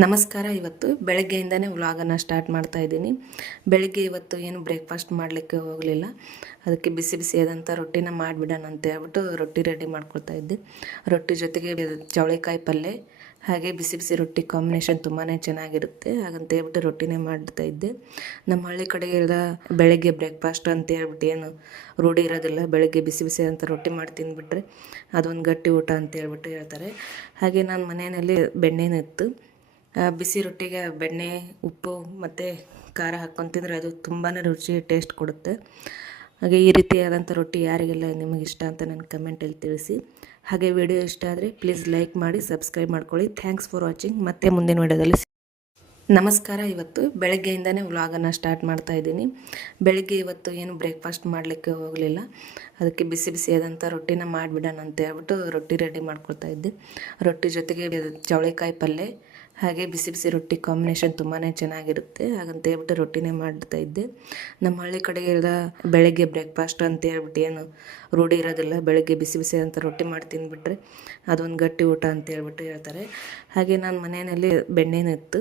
ನಮಸ್ಕಾರ. ಇವತ್ತು ಬೆಳಗ್ಗೆಯಿಂದನೇ ವ್ಲಾಗನ್ನು ಸ್ಟಾರ್ಟ್ ಮಾಡ್ತಾ ಇದ್ದೀನಿ. ಬೆಳಗ್ಗೆ ಇವತ್ತು ಏನು ಬ್ರೇಕ್ಫಾಸ್ಟ್ ಮಾಡಲಿಕ್ಕೆ ಹೋಗಲಿಲ್ಲ. ಅದಕ್ಕೆ ಬಿಸಿ ಬಿಸಿಯಾದಂಥ ರೊಟ್ಟಿನ ಮಾಡಿಬಿಡೋಣ ಅಂತ ಹೇಳ್ಬಿಟ್ಟು ರೊಟ್ಟಿ ರೆಡಿ ಮಾಡ್ಕೊಳ್ತಾ ಇದ್ದೆ. ರೊಟ್ಟಿ ಜೊತೆಗೆ ಚವಳಿಕಾಯಿ ಪಲ್ಯ, ಹಾಗೆ ಬಿಸಿ ಬಿಸಿ ರೊಟ್ಟಿ ಕಾಂಬಿನೇಷನ್ ತುಂಬಾ ಚೆನ್ನಾಗಿರುತ್ತೆ. ಹಾಗಂತ ಹೇಳ್ಬಿಟ್ಟು ರೊಟ್ಟಿನೇ ಮಾಡ್ತಾ ಇದ್ದೆ. ನಮ್ಮ ಹಳ್ಳಿ ಕಡೆಗೆಲ್ಲ ಬೆಳಗ್ಗೆ ಬ್ರೇಕ್ಫಾಸ್ಟ್ ಅಂತ ಹೇಳ್ಬಿಟ್ಟು ಏನು ರೂಢಿ ಇರೋದಿಲ್ಲ. ಬೆಳಗ್ಗೆ ಬಿಸಿ ಬಿಸಿಯಾದಂಥ ರೊಟ್ಟಿ ಮಾಡಿ ತಿಂದುಬಿಟ್ರೆ ಅದೊಂದು ಗಟ್ಟಿ ಊಟ ಅಂತ ಹೇಳ್ಬಿಟ್ಟು ಹೇಳ್ತಾರೆ. ಹಾಗೆ ನಾನು ಮನೆಯಲ್ಲಿ ಬೆಣ್ಣೆನೂ ಇತ್ತು. ಬಿಸಿ ರೊಟ್ಟಿಗೆ ಬೆಣ್ಣೆ, ಉಪ್ಪು ಮತ್ತು ಖಾರ ಹಾಕ್ಕೊಂಡು ತಿಂದರೆ ಅದು ತುಂಬಾ ರುಚಿ ಟೇಸ್ಟ್ ಕೊಡುತ್ತೆ. ಹಾಗೆ ಈ ರೀತಿಯಾದಂಥ ರೊಟ್ಟಿ ಯಾರಿಗೆಲ್ಲ ನಿಮಗೆ ಇಷ್ಟ ಅಂತ ನನ್ನ ಕಮೆಂಟಲ್ಲಿ ತಿಳಿಸಿ. ಹಾಗೆ ವಿಡಿಯೋ ಇಷ್ಟ ಆದರೆ ಪ್ಲೀಸ್ ಲೈಕ್ ಮಾಡಿ, ಸಬ್ಸ್ಕ್ರೈಬ್ ಮಾಡ್ಕೊಳ್ಳಿ. Thanks for watching. ಮತ್ತೆ ಮುಂದಿನ ವಿಡಿಯೋದಲ್ಲಿ ನಮಸ್ಕಾರ. ಇವತ್ತು ಬೆಳಗ್ಗೆಯಿಂದನೇ ವ್ಲಾಗನ್ನು ಸ್ಟಾರ್ಟ್ ಮಾಡ್ತಾ ಇದ್ದೀನಿ. ಬೆಳಗ್ಗೆ ಇವತ್ತು ಏನು ಬ್ರೇಕ್ಫಾಸ್ಟ್ ಮಾಡಲಿಕ್ಕೆ ಹೋಗಲಿಲ್ಲ. ಅದಕ್ಕೆ ಬಿಸಿ ಬಿಸಿಯಾದಂಥ ರೊಟ್ಟಿನ ಮಾಡಿಬಿಡೋಣ ಅಂತ ಹೇಳ್ಬಿಟ್ಟು ರೊಟ್ಟಿ ರೆಡಿ ಮಾಡ್ಕೊಳ್ತಾ ಇದ್ದೆ. ರೊಟ್ಟಿ ಜೊತೆಗೆ ಚವಳಿಕಾಯಿ ಪಲ್ಯ, ಹಾಗೆ ಬಿಸಿ ಬಿಸಿ ರೊಟ್ಟಿ ಕಾಂಬಿನೇಷನ್ ತುಂಬಾ ಚೆನ್ನಾಗಿರುತ್ತೆ. ಹಾಗಂತ ಹೇಳ್ಬಿಟ್ಟು ರೊಟ್ಟಿನೇ ಮಾಡ್ತಾ ಇದ್ದೆ. ನಮ್ಮ ಹಳ್ಳಿ ಕಡೆಗೆಲ್ಲ ಬೆಳಗ್ಗೆ ಬ್ರೇಕ್ಫಾಸ್ಟ್ ಅಂತ ಹೇಳ್ಬಿಟ್ಟು ಏನು ರೂಢಿ ಇರೋದಿಲ್ಲ. ಬೆಳಗ್ಗೆ ಬಿಸಿ ಬಿಸಿಯಾದಂಥ ರೊಟ್ಟಿ ಮಾಡಿ ತಿಂದುಬಿಟ್ರೆ ಅದೊಂದು ಗಟ್ಟಿ ಊಟ ಅಂತ ಹೇಳ್ಬಿಟ್ಟು ಹೇಳ್ತಾರೆ. ಹಾಗೆ ನಾನು ಮನೆಯಲ್ಲಿ ಬೆಣ್ಣೆನೂ ಇತ್ತು.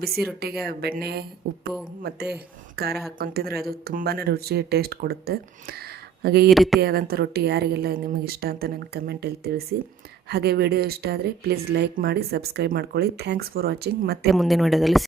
ಬಿಸಿ ರೊಟ್ಟಿಗೆ ಬೆಣ್ಣೆ, ಉಪ್ಪು ಮತ್ತು ಖಾರ ಹಾಕ್ಕೊಂಡು ತಿಂದರೆ ಅದು ತುಂಬಾ ರುಚಿ ಟೇಸ್ಟ್ ಕೊಡುತ್ತೆ. ಹಾಗೆ ಈ ರೀತಿಯಾದಂಥ ರೊಟ್ಟಿ ಯಾರಿಗೆಲ್ಲ ನಿಮಗೆ ಇಷ್ಟ ಅಂತ ನನ್ನ ಕಮೆಂಟಲ್ಲಿ ತಿಳಿಸಿ. ಹಾಗೆ ವಿಡಿಯೋ ಇಷ್ಟ ಆದರೆ ಪ್ಲೀಸ್ ಲೈಕ್ ಮಾಡಿ, ಸಬ್ಸ್ಕ್ರೈಬ್ ಮಾಡ್ಕೊಳ್ಳಿ. Thanks for watching. ಮತ್ತೆ ಮುಂದಿನ ವಿಡಿಯೋದಲ್ಲಿ